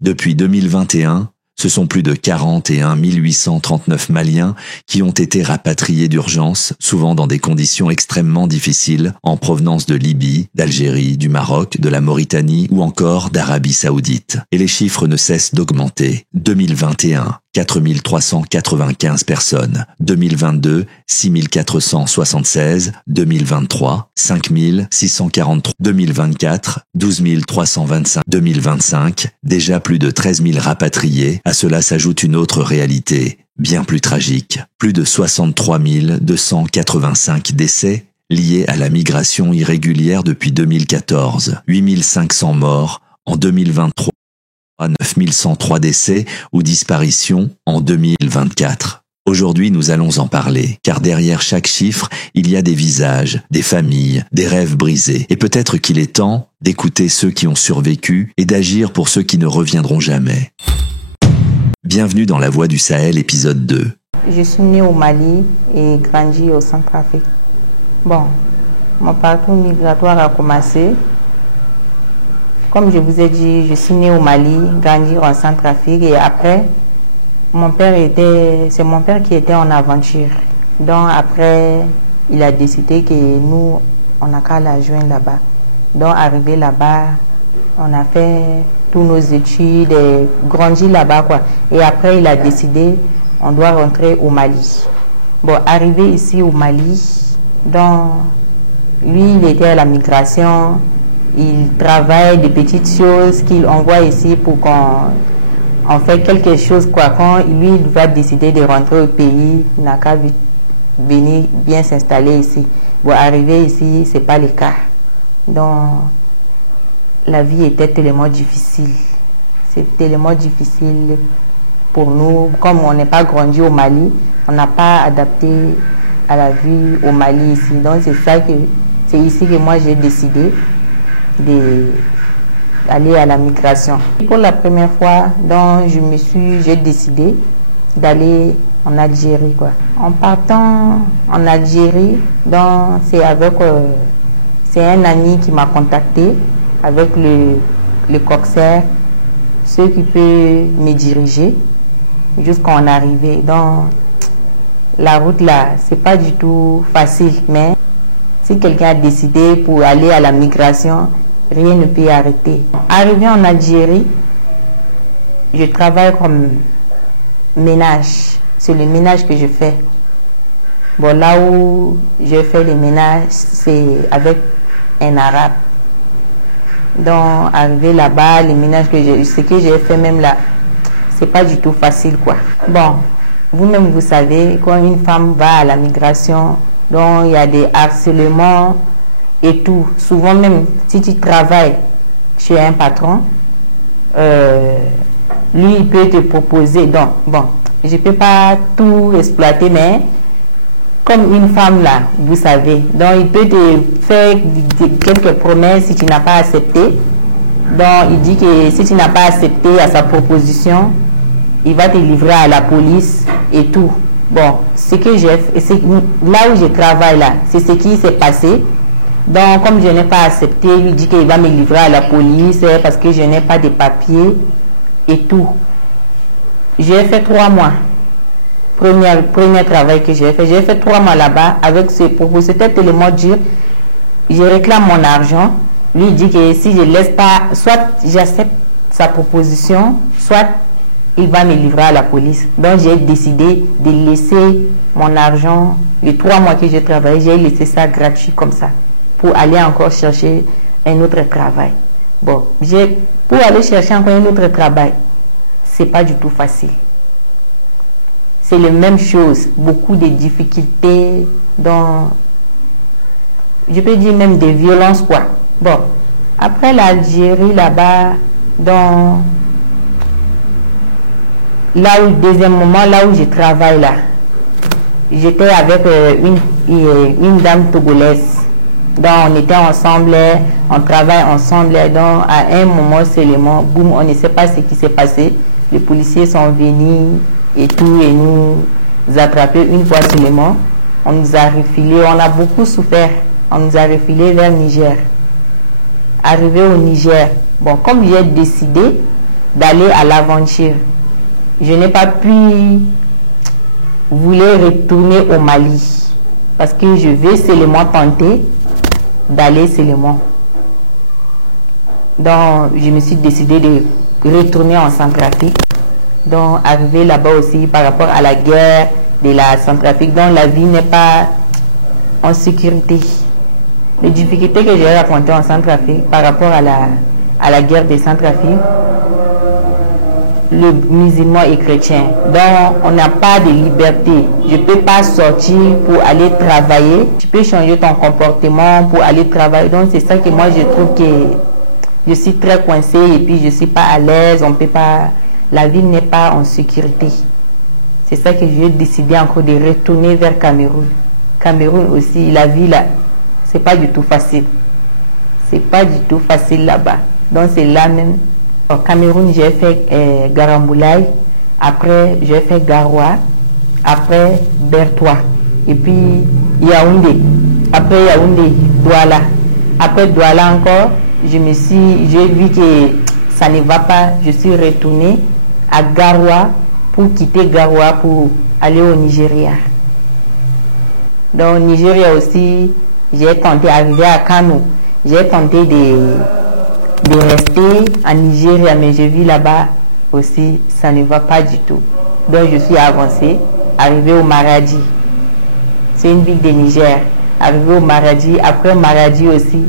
Depuis 2021, ce sont plus de 41 839 Maliens qui ont été rapatriés d'urgence, souvent dans des conditions extrêmement difficiles, en provenance de Libye, d'Algérie, du Maroc, de la Mauritanie ou encore d'Arabie Saoudite. Et les chiffres ne cessent d'augmenter. 2021, 4 395 personnes. 2022, 6 476. 2023, 5 643. 2024, 12 325. 2025, déjà plus de 13 000 rapatriés. À cela s'ajoute une autre réalité, bien plus tragique. Plus de 63 285 décès liés à la migration irrégulière depuis 2014. 8 500 morts en 2023. 9 103 décès ou disparitions en 2024. Aujourd'hui, nous allons en parler, car derrière chaque chiffre, il y a des visages, des familles, des rêves brisés. Et peut-être qu'il est temps d'écouter ceux qui ont survécu et d'agir pour ceux qui ne reviendront jamais. Bienvenue dans La Voix du Sahel, épisode 2. Je suis née au Mali et grandi au Centrafrique. Bon, mon parcours migratoire a commencé. Comme je vous ai dit, je suis née au Mali, grandi en Centrafrique et après, c'est mon père qui était en aventure. Donc après, il a décidé que nous, on n'a qu'à la joindre là-bas. Donc arrivé là-bas, on a fait tous nos études et grandi là-bas quoi. Et après, il a décidé, on doit rentrer au Mali. Bon, arrivé ici au Mali, donc lui, il était à la migration. Il travaille des petites choses qu'il envoie ici pour qu'on fait quelque chose quoi. Quand lui, il va décider de rentrer au pays, il n'a qu'à venir bien s'installer ici. Bon, arriver ici, c'est pas le cas. Donc, la vie était tellement difficile. C'est tellement difficile pour nous. Comme on n'est pas grandi au Mali, on n'a pas adapté à la vie au Mali ici. Donc, c'est ici que moi j'ai décidé d'aller à la migration. Pour la première fois, donc, j'ai décidé d'aller en Algérie quoi. En partant en Algérie, donc c'est un ami qui m'a contacté avec le Coxer, ceux qui peuvent me diriger jusqu'à en arriver. Donc la route là, c'est pas du tout facile, mais si quelqu'un a décidé pour aller à la migration, rien ne peut arrêter. Arrivé en Algérie, je travaille comme ménage. C'est le ménage que je fais. Bon, là où je fais le ménage, c'est avec un arabe. Donc, arrivé là-bas, le ménage ce que j'ai fait même là, c'est pas du tout facile quoi. Bon, vous-même vous savez, quand une femme va à la migration, donc il y a des harcèlements et tout. Souvent même, si tu travailles chez un patron, lui, il peut te proposer. Donc, bon, je ne peux pas tout exploiter, mais comme une femme là, vous savez, donc il peut te faire quelques promesses si tu n'as pas accepté. Donc, il dit que si tu n'as pas accepté à sa proposition, il va te livrer à la police et tout. Bon, ce que j'ai fait, là où je travaille là, c'est ce qui s'est passé. Donc, comme je n'ai pas accepté, il dit qu'il va me livrer à la police parce que je n'ai pas de papiers et tout. J'ai fait 3 mois. Premier travail que j'ai fait 3 mois là-bas avec ce propos. C'était tellement dur. Je réclame mon argent. Lui il dit que si je ne laisse pas, soit j'accepte sa proposition, soit il va me livrer à la police. Donc j'ai décidé de laisser mon argent, les 3 mois que j'ai travaillé, j'ai laissé ça gratuit comme ça, pour aller encore chercher un autre travail. Bon, pour aller chercher encore un autre travail, c'est pas du tout facile. C'est la même chose, beaucoup de difficultés, donc je peux dire même des violences quoi. Bon, après l'Algérie là-bas, donc là où, deuxième moment, là où je travaille là, j'étais avec une dame togolaise. Donc on était ensemble, on travaille ensemble. Donc à un moment seulement, boum, on ne sait pas ce qui s'est passé. Les policiers sont venus et tout, et nous attrapés une fois seulement. On nous a refilé, on a beaucoup souffert. On nous a refilé vers Niger. Arrivé au Niger, bon, comme j'ai décidé d'aller à l'aventure. Je n'ai pas pu vouloir retourner au Mali parce que je vais seulement tenter d'aller seulement. Donc, je me suis décidé de retourner en Centrafrique. Donc, arriver là-bas aussi par rapport à la guerre de la Centrafrique, dont la vie n'est pas en sécurité. Les difficultés que j'ai rencontrées en Centrafrique par rapport à la guerre de Centrafrique, le musulman et chrétien. Donc, on n'a pas de liberté. Je ne peux pas sortir pour aller travailler. Tu peux changer ton comportement pour aller travailler. Donc, c'est ça que moi, je trouve que je suis très coincée et puis je ne suis pas à l'aise. On peut pas... La vie n'est pas en sécurité. C'est ça que j'ai décidé encore de retourner vers Cameroun. Cameroun aussi, la vie là, c'est pas du tout facile. C'est pas du tout facile là-bas. Donc, c'est là même. Au Cameroun, j'ai fait Garamboulaye, après j'ai fait Garoua, après Bertois, et puis Yaoundé, après Yaoundé, Douala. Après Douala encore, j'ai vu que ça ne va pas, je suis retournée à Garoua pour quitter Garoua pour aller au Nigeria. Donc au Nigeria aussi, j'ai tenté d'arriver à Kano, j'ai tenté de rester en Nigeria, mais je vis là-bas aussi, ça ne va pas du tout. Donc je suis avancée, arrivée au Maradi. C'est une ville de Niger. Arrivée au Maradi, après Maradi aussi,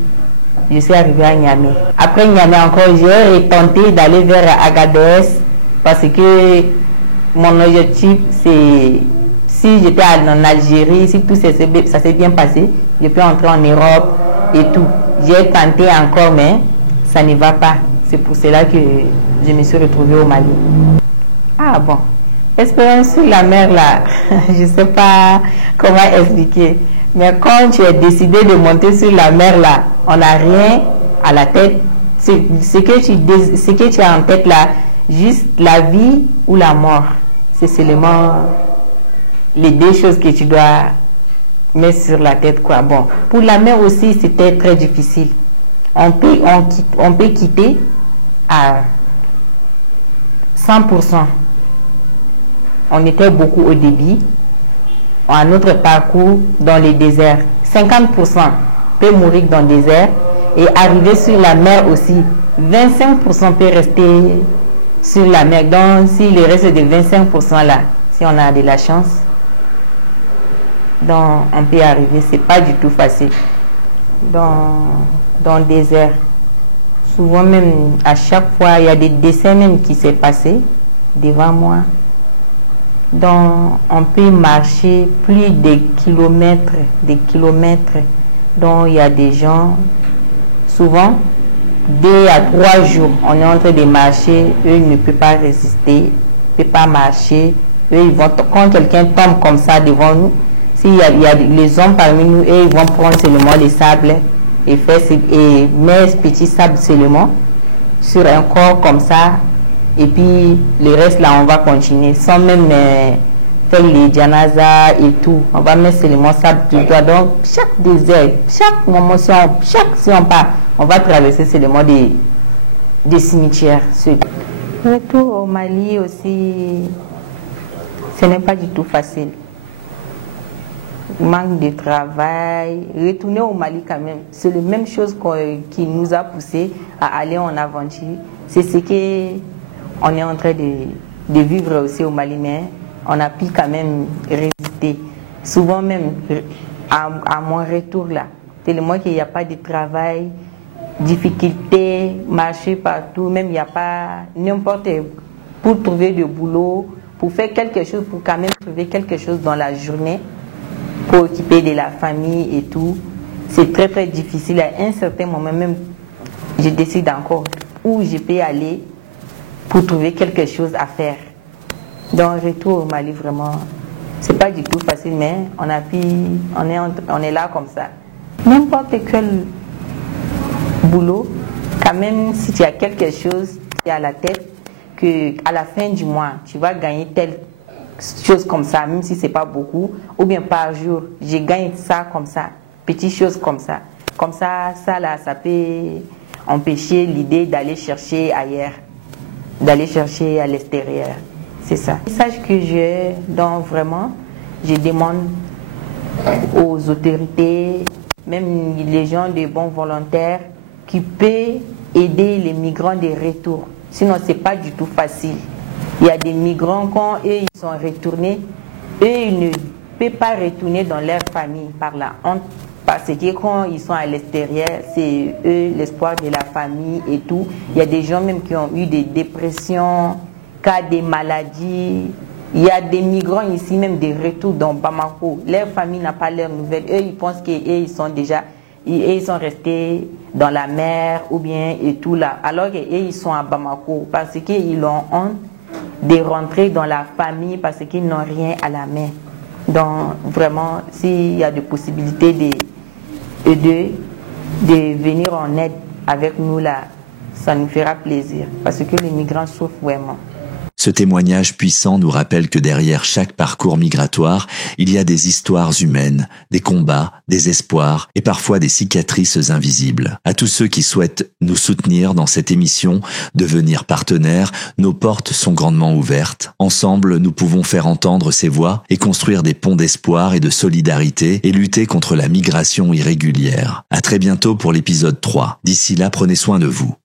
je suis arrivée à Niamey. Après Niamey encore, j'ai tenté d'aller vers Agadez parce que mon objectif, c'est si j'étais en Algérie, si tout ça s'est bien passé, je peux entrer en Europe et tout. J'ai tenté encore, mais ça ne va pas. C'est pour cela que je me suis retrouvée au Mali. Ah bon, expérience sur la mer là, je ne sais pas comment expliquer. Mais quand tu es décidé de monter sur la mer là, on n'a rien à la tête. Ce que tu as en tête là, juste la vie ou la mort. C'est seulement les deux choses que tu dois mettre sur la tête, quoi. Bon, pour la mer aussi, c'était très difficile. On peut quitter à 100%. On était beaucoup au débit. À notre parcours dans les déserts, 50% peut mourir dans le désert et arriver sur la mer aussi. 25% peut rester sur la mer. Donc, si le reste de 25% là, si on a de la chance, donc on peut arriver. C'est pas du tout facile. Dans le désert, souvent même, à chaque fois, il y a des décès même qui s'est passé devant moi. Donc, on peut marcher plus de kilomètres, Donc, il y a des gens, souvent, 2 à 3 jours, on est en train de marcher, eux, ils ne peuvent pas résister, ne peuvent pas marcher. Eux, ils vont, quand quelqu'un tombe comme ça devant nous, s'il y a les hommes parmi nous, eux, ils vont prendre seulement les sables et mettre ce petit sable seulement sur un corps comme ça. Et puis, le reste, là, on va continuer sans même faire les janaza et tout. On va mettre seulement ça du doigt. Donc, chaque désert, chaque moment, si on part, on va traverser seulement des cimetières. Retour au Mali aussi, ce n'est pas du tout facile. Manque de travail. Retourner au Mali quand même, c'est la même chose qui nous a poussé à aller en aventure. C'est ce que on est en train de vivre aussi au Mali, mais on a pu quand même résister. Souvent même, à mon retour là, tellement qu'il n'y a pas de travail, difficulté, marcher partout, même il n'y a pas n'importe pour trouver du boulot, pour faire quelque chose, pour quand même trouver quelque chose dans la journée, pour occuper de la famille et tout. C'est très très difficile. À un certain moment même, je décide encore où je peux aller pour trouver quelque chose à faire. Donc, retour au Mali, vraiment, c'est pas du tout facile, mais on est là comme ça. N'importe quel boulot, quand même, si tu as quelque chose qui est à la tête, qu'à la fin du mois, tu vas gagner telle chose comme ça, même si c'est pas beaucoup, ou bien par jour, je gagne ça comme ça, petites choses comme ça. Comme ça là, ça peut empêcher l'idée d'aller chercher ailleurs. d'aller chercher à l'extérieur. C'est ça. Le message que j'ai, donc vraiment, je demande aux autorités, même les gens de bons volontaires, qui peuvent aider les migrants de retour. Sinon, ce n'est pas du tout facile. Il y a des migrants, quand eux, ils sont retournés, eux, ils ne peuvent pas retourner dans leur famille par la honte. Parce que quand ils sont à l'extérieur, c'est eux l'espoir de la famille et tout. Il y a des gens même qui ont eu des dépressions, cas des maladies. Il y a des migrants ici, même des retours dans Bamako. Leur famille n'a pas leurs nouvelles. Eux, ils pensent qu'ils sont déjà, ils sont restés dans la mer ou bien et tout là. Alors qu'eux, ils sont à Bamako parce qu'ils ont honte de rentrer dans la famille parce qu'ils n'ont rien à la main. Donc, vraiment, s'il y a des possibilités de venir en aide avec nous là, ça nous fera plaisir parce que les migrants souffrent vraiment. Ce témoignage puissant nous rappelle que derrière chaque parcours migratoire, il y a des histoires humaines, des combats, des espoirs et parfois des cicatrices invisibles. À tous ceux qui souhaitent nous soutenir dans cette émission, devenir partenaires, nos portes sont grandement ouvertes. Ensemble, nous pouvons faire entendre ces voix et construire des ponts d'espoir et de solidarité et lutter contre la migration irrégulière. À très bientôt pour l'épisode 3. D'ici là, prenez soin de vous.